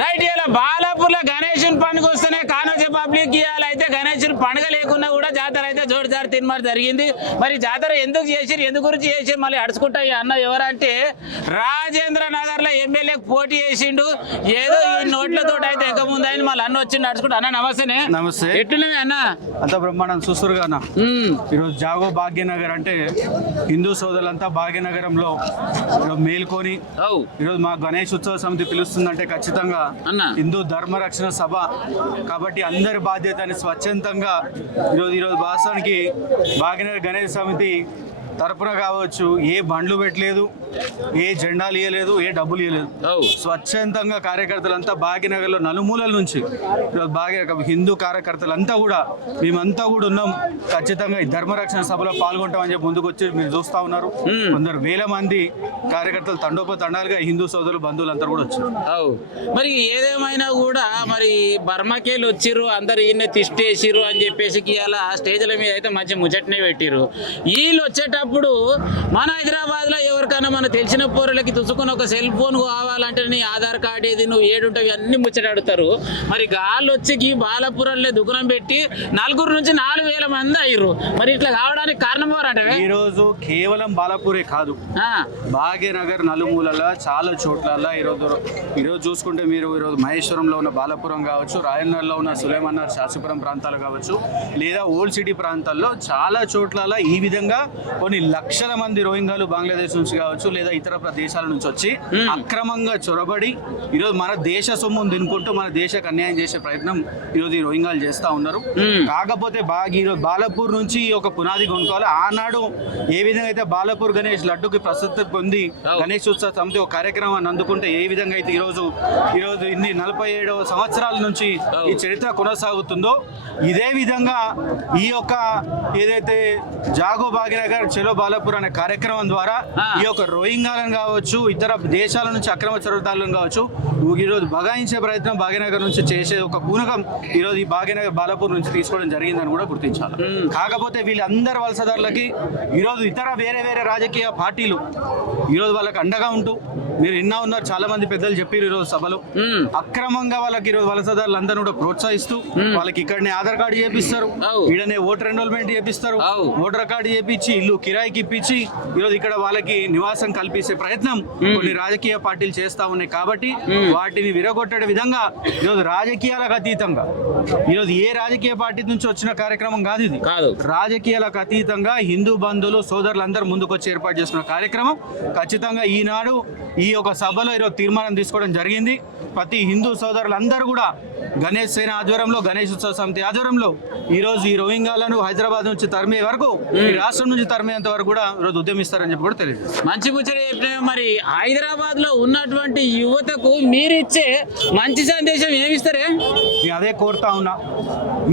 Right. ఇలా బాలాపూర్లో గణేశుని పండుగ వస్తేనే కానొచ్చే పబ్లిక్ ఇవ్వాలైతే గణేశుని పండుగ లేకున్నా కూడా జాతర అయితే జోరుదారు తిన్మారు జరిగింది. మరి జాతర ఎందుకు చేసిరు, ఎందు గురించి చేసి మళ్ళీ అడుచుకుంటా అన్న ఎవరంటే రాజేంద్ర నగర్ లో ఎమ్మెల్యేకి పోటీ చేసిండు. ఏదో ఈ నోట్లతో అయితే ఎక్కముంది అని మళ్ళీ అన్న వచ్చిండు అడుచుకుంటా. అన్న నమస్తేనే. నమస్తే. ఎట్లున్నది అన్న? అంత బ్రహ్మాండం చూస్తురుగా అన్న. ఈరోజు జాగో భాగ్యనగర్ అంటే హిందూ సోదరులంతా భాగ్యనగరంలో మేల్కొని ఈరోజు మా గణేష్ ఉత్సవ సమితి పిలుస్తుందంటే ఖచ్చితంగా హిందూ ధర్మ రక్షణ సభ కాబట్టి అందరి బాధ్యతని స్వచ్ఛందంగా ఈరోజు వాస్తవానికి భాగ్యనగర్ గణేష్ సమితి తరపున కావచ్చు ఏ బండ్లు పెట్టలేదు, ఏ జెండాలు ఇవ్వలేదు, ఏ డబ్బులు ఇవ్వలేదు. స్వచ్ఛందంగా కార్యకర్తలంతా భాగ్యనగర్లో నలుమూలల నుంచి హిందూ కార్యకర్తలంతా కూడా మేమంతా కూడా ఉన్నాం. ఖచ్చితంగా ఈ ధర్మరక్షణ సభలో పాల్గొంటామని చెప్పి ముందుకు వచ్చి మీరు చూస్తా ఉన్నారు. కొందరు వేల మంది కార్యకర్తలు తండోపతండాలుగా హిందూ సోదరులు బంధువులంతా కూడా వచ్చారు. మరి ఏదేమైనా కూడా మరి బర్మకేలు వచ్చిర్రు, అందరు ఈయన తిష్టేసిర్రు అని చెప్పేసి ఇవాళ స్టేజ్ల మీద అయితే మంచి ముచ్చటనే పెట్టిర్రు. వీళ్ళు వచ్చేటప్పుడు మన హైదరాబాద్ లో ఎవరికైనా మన తెలిసిన పౌరులకి తుసుకుని ఒక సెల్ ఫోన్ కావాలంటే నీ ఆధార్ కార్డు ఏది, నువ్వు ఏడుంటావు, అన్ని ముచ్చటాడుతారు. మరి గాళ్ళు వచ్చి ఈ బాలపురంలో దుకాణం పెట్టి 4 నుంచి 4,000 మంది అయ్యారు. మరి ఇట్లా కావడానికి కారణం ఎవరంటే ఈ రోజు కేవలం బాలాపూరే కాదు, భాగ్యనగర్ నలుమూలలో చాలా చోట్ల ఈరోజు చూసుకుంటే మీరు ఈరోజు మహేశ్వరంలో ఉన్న బాలాపురం కావచ్చు, రాయనగర్లో ఉన్న సులేమన్నార్ శాస్త్రిపురం ప్రాంతాలు కావచ్చు, లేదా ఓల్డ్ సిటీ ప్రాంతాల్లో చాలా చోట్ల ఈ విధంగా కొన్ని లక్షల మంది రోహింగ్యాలు బంగ్లాదేశ్ నుంచి కావచ్చు లేదా ఇతర దేశాల నుంచి వచ్చి అక్రమంగా చొరబడి ఈరోజు మన దేశ సొమ్మును తినుకుంటూ మన దేశకు అన్యాయం చేసే ప్రయత్నం ఈరోజు ఈ రోహింగ్యాలు చేస్తా ఉన్నారు. కాకపోతే ఈరోజు బాలాపూర్ నుంచి ఒక పునాది కొనుక్కోవాలి. ఆనాడు ఏ విధంగా అయితే బాలాపూర్ గణేష్ లడ్డుకి ప్రసిద్ధి పొంది గణేష్ ఉత్సవ సమితి ఒక కార్యక్రమాన్ని అందుకుంటే ఏ విధంగా అయితే ఈరోజు ఇన్ని 47 సంవత్సరాల నుంచి ఈ చరిత్ర కొనసాగుతుందో ఇదే విధంగా ఈ యొక్క ఏదైతే జాగో భాగ్యనగర్ చలో బాలాపూర్ అనే కార్యక్రమం ద్వారా ఈ యొక్క రోహింగ్యాలను కావచ్చు, ఇతర దేశాల నుంచి అక్రమ చొరవదారులను కావచ్చు ఈరోజు బగాయించే ప్రయత్నం భాగ్యనగర్ నుంచి చేసే ఒక పూనకం ఈరోజు ఈ భాగ్యనగర్ బాలాపూర్ నుంచి తీసుకోవడం జరిగిందని కూడా గుర్తించాలి. కాకపోతే వీళ్ళందరి వలసదారులకి ఈరోజు ఇతర వేరే రాజకీయ పార్టీలు ఈరోజు వాళ్ళకి అండగా ఉంటూ మీరు విన్నా ఉన్నారు, చాలా మంది పెద్దలు చెప్పారు ఈరోజు సభలో అక్రమంగా వాళ్ళకి ఈరోజు వలసదారులు అందరూ కూడా ప్రోత్సహిస్తూ వాళ్ళకి ఇక్కడనే ఆధార్ కార్డు చేపిస్తారు, ఈడనే ఓటర్ ఎన్రోల్మెంట్ చేపిస్తారు, ఓటర్ కార్డు చేపించి ఇల్లు కిరాయికి ఇప్పించి ఈరోజు ఇక్కడ వాళ్ళకి నివాసం కల్పించే ప్రయత్నం కొన్ని రాజకీయ పార్టీలు చేస్తా ఉన్నాయి. కాబట్టి వాటిని విరగొట్టే విధంగా ఈరోజు రాజకీయాలకు అతీతంగా ఈరోజు ఏ రాజకీయ పార్టీ నుంచి వచ్చిన కార్యక్రమం కాదు ఇది, రాజకీయాలకు అతీతంగా హిందూ బంధువులు సోదరులందరూ ముందుకు వచ్చి ఏర్పాటు చేసుకున్న కార్యక్రమం. ఖచ్చితంగా ఈనాడు ఈ యొక్క సభలో ఈరోజు తీర్మానం తీసుకోవడం జరిగింది. ప్రతి హిందూ సోదరులందరూ కూడా గణేష్ సేన ఆధ్వర్యంలో గణేష్ ఉత్సవ సమితి ఆధ్వర్యంలో ఈరోజు ఈ రోహింగ్యాలను హైదరాబాద్ నుంచి తరిమే వరకు ఈ రాష్ట్రం నుంచి తరిమేంత వరకు కూడా ఈరోజు ఉద్యమిస్తారని చెప్పి కూడా తెలియదు. మంచి ముచ్చట చెప్పిన. మరి హైదరాబాద్ లో ఉన్నటువంటి యువతకు మీరిచ్చే మంచి సందేశం ఏమిస్తారే? నేను అదే కోరుతా ఉన్నా.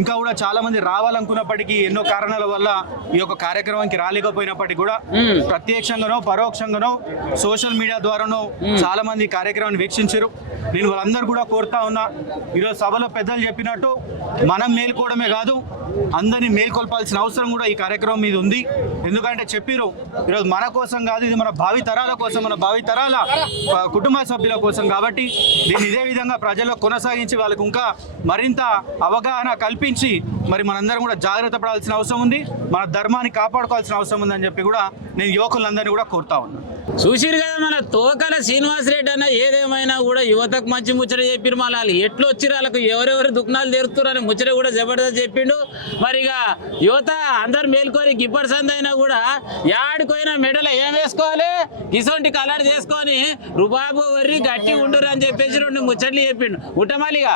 ఇంకా కూడా చాలా మంది రావాలనుకున్నప్పటికీ ఎన్నో కారణాల వల్ల ఈ యొక్క కార్యక్రమానికి రాలేకపోయినప్పటికీ కూడా ప్రత్యక్షంగానో పరోక్షంగానో సోషల్ మీడియా ద్వారానో చాలా మంది కార్యక్రమాన్ని వీక్షించారు. నేను వాళ్ళందరూ కూడా కోరుతా ఉన్నా, ఈరోజు సభలో పెద్దలు చెప్పినట్టు మనం మేల్కోవడమే కాదు అందరినీ మేల్కొల్పాల్సిన అవసరం కూడా ఈ కార్యక్రమం మీద ఉంది. ఎందుకంటే చెప్పిరు ఈరోజు మన కోసం కాదు, ఇది మన భావి తరాల కోసం, మన భావి తరాల కుటుంబ సభ్యుల కోసం. కాబట్టి దీన్ని ఇదే విధంగా ప్రజల్లో కొనసాగించి వాళ్ళకు ఇంకా మరింత అవగాహన కల్పించి మరి మనందరం కూడా జాగ్రత్త పడాల్సిన అవసరం ఉంది, మన ధర్మాన్ని కాపాడుకోవాల్సిన అవసరం ఉందని చెప్పి కూడా నేను యువకులందరినీ కూడా కోరుతా ఉన్నాను. చూసిరు కదా మన తోకల శ్రీనివాస్ రెడ్డి అన్న ఏదేమైనా కూడా యువతకు మంచి ముచ్చట చెప్పిరు. మళ్ళీ వాళ్ళు ఎట్లు వచ్చిరు, వాళ్ళకు ఎవరెవరు దుఃఖాలు తెరుతున్నారు అని ముచ్చట కూడా జబర్దస్త్ చెప్పిండు. మరి ఇక యువత అందరు మేల్కొని గిప్పర్ సందైనా కూడా యాడిపోయినా మెడలో ఏం వేసుకోవాలి, ఇసొంటి కలర్ చేసుకొని రుబాబు వర్రి గట్టి ఉండురు అని చెప్పేసి 2 ముచ్చట్లు చెప్పిండు. ఉట్టమాలిగా